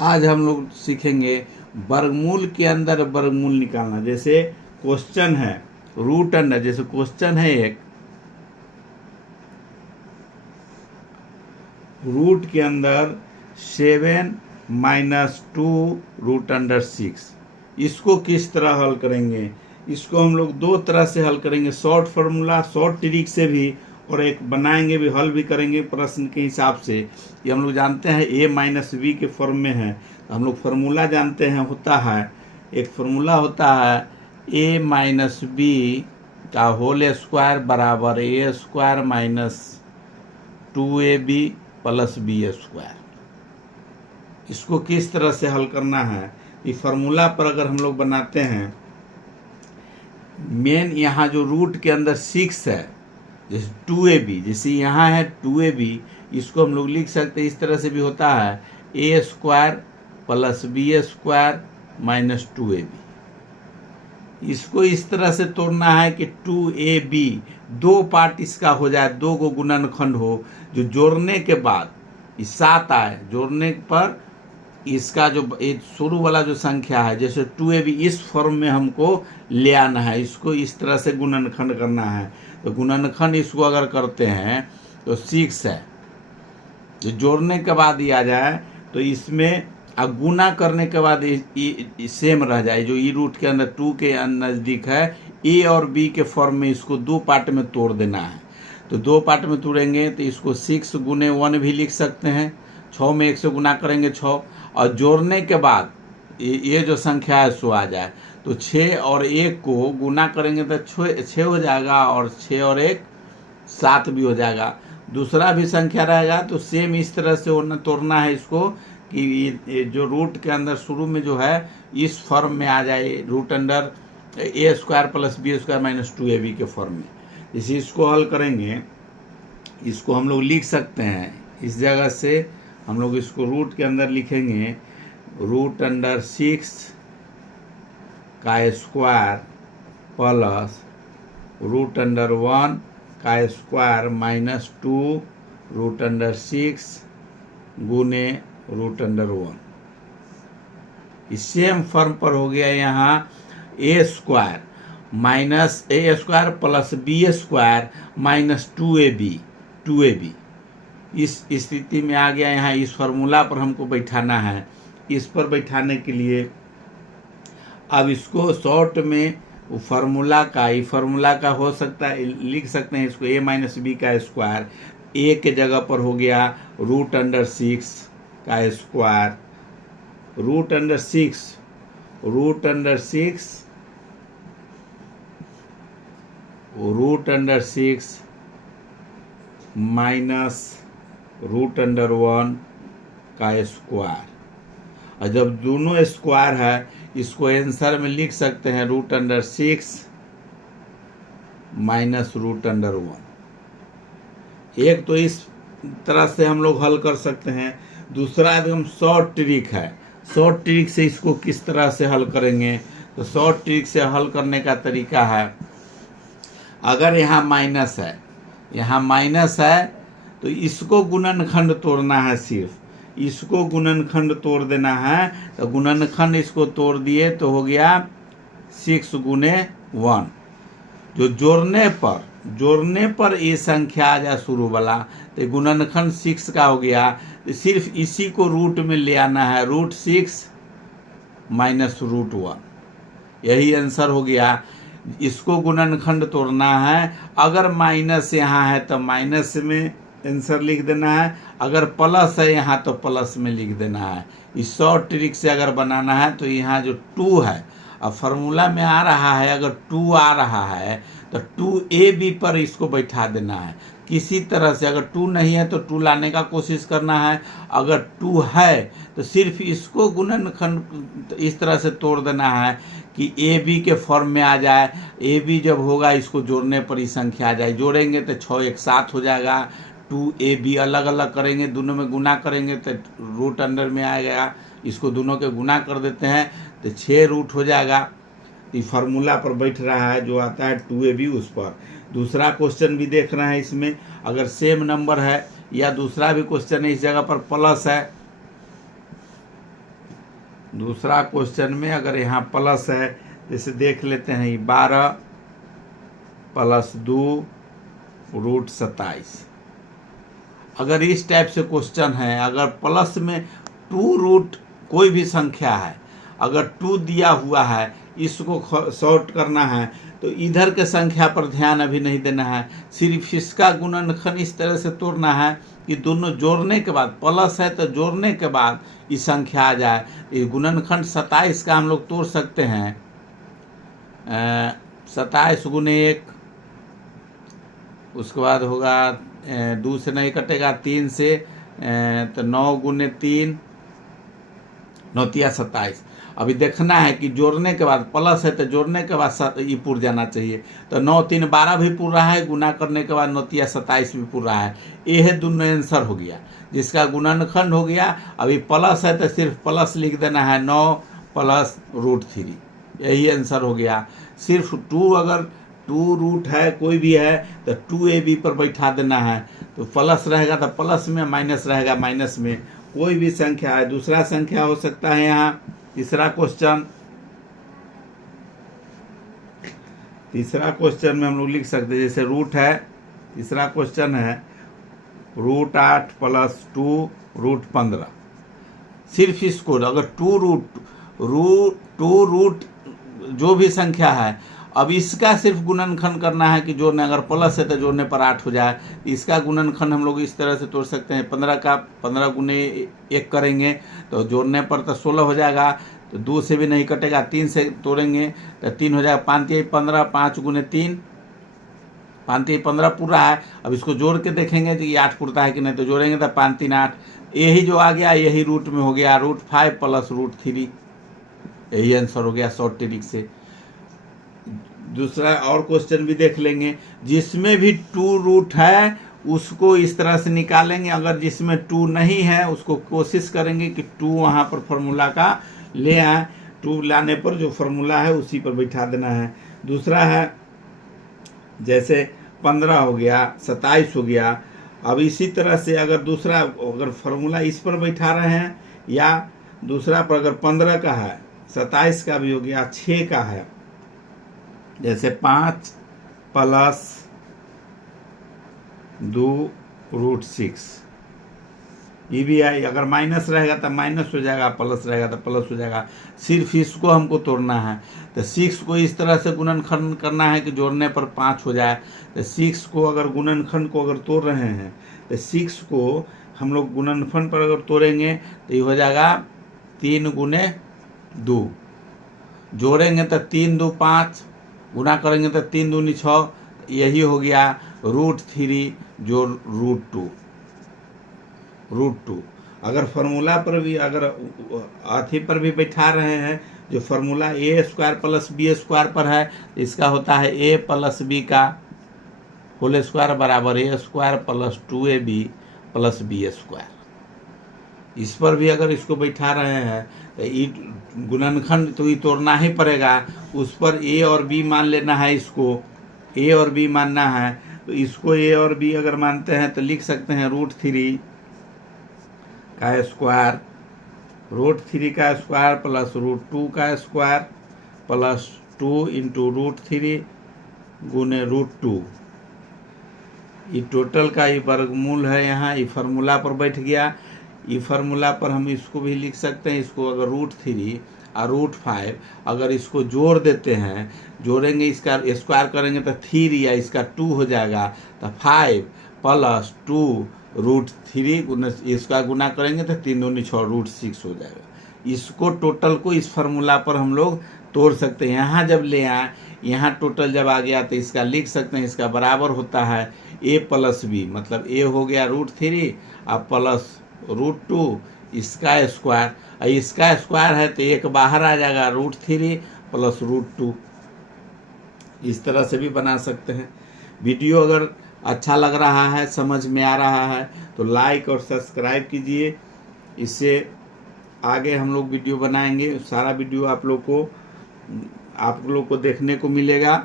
आज हम लोग सीखेंगे वर्गमूल के अंदर वर्गमूल निकालना। जैसे क्वेश्चन है रूट अंडर, जैसे क्वेश्चन है एक रूट के अंदर 7 - 2 रूट अंडर 6। इसको किस तरह हल करेंगे? इसको हम लोग दो तरह से हल करेंगे, शॉर्ट फार्मूला शॉर्ट ट्रिक से भी, और एक बनाएंगे भी, हल भी करेंगे प्रश्न के हिसाब से। ये हम लोग जानते हैं a-b के फॉर्म में है, तो हम लोग फार्मूला जानते हैं, होता है एक फार्मूला होता है a-b का होल स्क्वायर बराबर a² - 2ab + b²। इसको किस तरह से हल करना है? ये फार्मूला पर अगर हम लोग बनाते हैं, मेन यहाँ जो रूट के अंदर 6 है, जैसे 2ab, जैसे यहाँ है 2ab, इसको हम लोग लिख सकते हैं इस तरह से भी होता है a² + b² - 2ab। इसको इस तरह से तोड़ना है कि 2ab दो पार्ट इसका हो जाए, दो को गुणनखंड हो, जो जोड़ने के बाद 7 आए, जोड़ने पर इसका जो शुरू वाला जो संख्या है, जैसे 2ab इस फॉर्म में हमको ले आना है, इसको इस तरह से गुणनखंड करना है। तो गुणनखंड इसको अगर करते हैं तो 6 है, जो जोड़ने के बाद ही आ जाए, तो इसमें गुना करने के बाद सेम रह जाए, जो ई रूट के अंदर 2 के नज़दीक है, ए और बी के फॉर्म में इसको दो पार्ट में तोड़ देना है। तो दो पार्ट में तोड़ेंगे तो इसको 6 × 1 भी लिख सकते हैं, 6 में 1 से गुना करेंगे 6, और जोड़ने के बाद ये जो संख्या है सो आ जाए, तो 6 और 1 को गुना करेंगे तो 6 हो जाएगा, और 6 और 1 7 भी हो जाएगा। दूसरा भी संख्या रहेगा, तो सेम इस तरह से तोड़ना है इसको कि ये जो रूट के अंदर शुरू में जो है इस फॉर्म में आ जाए, root under a² + b² - 2ab के फॉर्म में। इसी इसको हल करेंगे, इसको हम लोग लिख सकते हैं इस जगह से, हम लोग इसको रूट के अंदर लिखेंगे रूट अंडर 6 का स्क्वायर प्लस रूट अंडर 1 का स्क्वायर माइनस 2 रूट अंडर 6 गुने रूट अंडर 1। इस सेम फॉर्म पर हो गया यहाँ a² minus a² plus b² minus 2ab। इस स्थिति में आ गया यहाँ, इस फार्मूला पर हमको बैठाना है। इस पर बैठाने के लिए अब इसको शॉर्ट में फार्मूला का हो सकता है, लिख सकते हैं इसको a - b का स्क्वायर, a के जगह पर हो गया रूट अंडर 6 का square, root under 6 minus root under 1 का स्क्वायर। और जब दोनों स्क्वायर है, इसको आंसर में लिख सकते हैं root under 6 minus root under 1। एक तो इस तरह से हम लोग हल कर सकते हैं। दूसरा एकदम शॉर्ट ट्रिक है, शॉर्ट ट्रिक से इसको किस तरह से हल करेंगे? तो शॉर्ट ट्रिक से हल करने का तरीका है, अगर यहाँ माइनस है तो इसको गुणनखंड तोड़ना है, सिर्फ इसको गुणनखंड तोड़ देना है। तो गुणनखंड इसको तोड़ दिए तो हो गया 6 × 1। जो जोड़ने पर ये संख्या आ जाए शुरू वाला, तो गुणनखंड 6 का हो गया, तो सिर्फ इसी को रूट में ले आना है, रूट 6 माइनस रूट 1। यही आंसर हो गया। इसको गुणनखंड तोड़ना है, अगर माइनस यहाँ है तो माइनस में आंसर लिख देना है, अगर प्लस है यहाँ तो प्लस में लिख देना है। इस शॉर्ट ट्रिक से अगर बनाना है तो यहाँ जो 2 है, अब फार्मूला में आ रहा है, अगर 2 आ रहा है तो 2ab पर इसको बैठा देना है किसी तरह से। अगर 2 नहीं है तो 2 लाने का कोशिश करना है, अगर 2 है तो सिर्फ इसको गुणनखंड इस तरह से तोड़ देना है कि ab के फॉर्म में आ जाए। ab जब होगा इसको जोड़ने पर ही संख्या आ जाए, जोड़ेंगे तो 6 1 7 हो जाएगा। 2ab अलग अलग करेंगे, दोनों में गुना करेंगे तो रूट अंडर में आएगा, इसको दोनों के गुना कर देते हैं तो 6 रूट हो जाएगा। ये फार्मूला पर बैठ रहा है जो आता है 2ab उस पर। दूसरा क्वेश्चन भी देख रहे हैं, इसमें अगर सेम नंबर है या दूसरा भी क्वेश्चन है, इस जगह पर प्लस है दूसरा क्वेश्चन में अगर यहाँ प्लस है, जैसे देख लेते हैं 12 + 2 √27। अगर इस टाइप से क्वेश्चन है, अगर प्लस में 2 रूट कोई भी संख्या है, अगर 2 दिया हुआ है, इसको शॉर्ट करना है, तो इधर के संख्या पर ध्यान अभी नहीं देना है, सिर्फ इसका गुणनखंड इस तरह से तोड़ना है कि दोनों जोड़ने के बाद, प्लस है तो जोड़ने के बाद ये संख्या आ जाए। ये गुणनखंड 27 का हम लोग तोड़ सकते हैं। 27 × 1, उसके बाद होगा 2 से नहीं कटेगा, 3 से, तो 9 × 3 9 × 27। अभी देखना है कि जोड़ने के बाद, प्लस है तो जोड़ने के बाद ये पूर जाना चाहिए। तो 9 × 3 = 12 भी पूर रहा है, गुना करने के बाद 9 × 27 भी पूर रहा है। ये है दोनों आंसर हो गया, जिसका गुणनखंड हो गया। अभी प्लस है तो सिर्फ प्लस लिख देना है, 9 + √3, यही आंसर हो गया। सिर्फ 2, अगर 2 रूट है कोई भी है तो 2ab पर बैठा देना है, तो प्लस रहेगा तो प्लस में, माइनस रहेगा माइनस में, कोई भी संख्या है। दूसरा संख्या हो सकता है यहाँ तीसरा क्वेश्चन में हम लोग लिख सकते हैं, जैसे रूट है, तीसरा क्वेश्चन है √8 + 2 √15। सिर्फ इसको अगर 2 रूट जो भी संख्या है, अब इसका सिर्फ गुणनखंड करना है कि जोड़ने, अगर प्लस है तो जोड़ने पर 8 हो जाए। इसका गुणनखंड हम लोग इस तरह से तोड़ सकते हैं, 15 का 15 × 1 करेंगे तो जोड़ने पर तो 16 हो जाएगा, तो 2 से भी नहीं कटेगा, 3 से तोड़ेंगे तो 3 हो जाएगा, 5 × 15, 5 × 3 5 × 15 पूरा है। अब इसको जोड़ के देखेंगे तो ये 8 पूरता है कि नहीं, तो जोड़ेंगे तो 5 × 3 = 8। यही जो आ गया यही रूट में हो गया, √5 + √3, यही आंसर हो गया शॉर्ट ट्रिक से। दूसरा और क्वेश्चन भी देख लेंगे, जिसमें भी 2 रूट है उसको इस तरह से निकालेंगे। अगर जिसमें 2 नहीं है उसको कोशिश करेंगे कि 2 वहाँ पर फॉर्मूला का ले आए, 2 लाने पर जो फॉर्मूला है उसी पर बैठा देना है। दूसरा है जैसे 15 हो गया, 27 हो गया। अब इसी तरह से अगर फॉर्मूला इस पर बैठा रहे हैं, या दूसरा पर अगर 15 का है, 27 का भी हो गया, 6 का है, जैसे 5 + 2 √6, ये भी है। अगर माइनस रहेगा तो माइनस हो जाएगा, प्लस रहेगा तो प्लस हो जाएगा। सिर्फ इसको हमको तोड़ना है, तो 6 को इस तरह से गुणनखंड करना है कि जोड़ने पर 5 हो जाए। तो 6 को अगर गुणनखंड को अगर तोड़ रहे हैं, तो 6 को हम लोग गुणनखंड पर अगर तोड़ेंगे तो ये हो जाएगा 3 × 2, जोड़ेंगे तो 3 × 2 = 5, गुना करेंगे तो 3 × 2 = 6, यही हो गया √3 जो √2। अगर फार्मूला पर भी, अगर अथी पर भी बैठा रहे हैं, जो फार्मूला a² + b² पर है, इसका होता है a + b का होल स्क्वायर बराबर a² + 2ab + b²। इस पर भी अगर इसको बैठा रहे हैं तो गुणनखंड तो ये तोड़ना ही पड़ेगा, उस पर a और b मान लेना है। इसको a और b मानना है, तो इसको a और b अगर मानते हैं तो लिख सकते हैं √3 का स्क्वायर, √3 का स्क्वायर + √2 का स्क्वायर + 2 × √3 × √2। ये टोटल का ये वर्गमूल है। यहाँ ये फार्मूला पर बैठ गया। ये फार्मूला पर हम इसको भी लिख सकते हैं। इसको अगर √3 और √5 अगर इसको जोड़ देते हैं, जोड़ेंगे, इसका स्क्वायर करेंगे तो 3 या इसका 2 हो जाएगा, तो 5 + 2 √3 इसका गुना करेंगे तो 3 × 2 = 6 √6 हो जाएगा। इसको टोटल को इस फार्मूला पर हम लोग तोड़ सकते हैं। यहाँ जब ले आए, यहाँ टोटल जब आ गया तो इसका लिख सकते हैं, इसका बराबर होता है a + b, मतलब a हो गया √3 और प्लस √2 इसका स्क्वायर, और इसका स्क्वायर है तो एक बाहर आ जाएगा, √3 + √2। इस तरह से भी बना सकते हैं। वीडियो अगर अच्छा लग रहा है, समझ में आ रहा है, तो लाइक और सब्सक्राइब कीजिए। इससे आगे हम लोग वीडियो बनाएंगे, सारा वीडियो आप लोग को देखने को मिलेगा।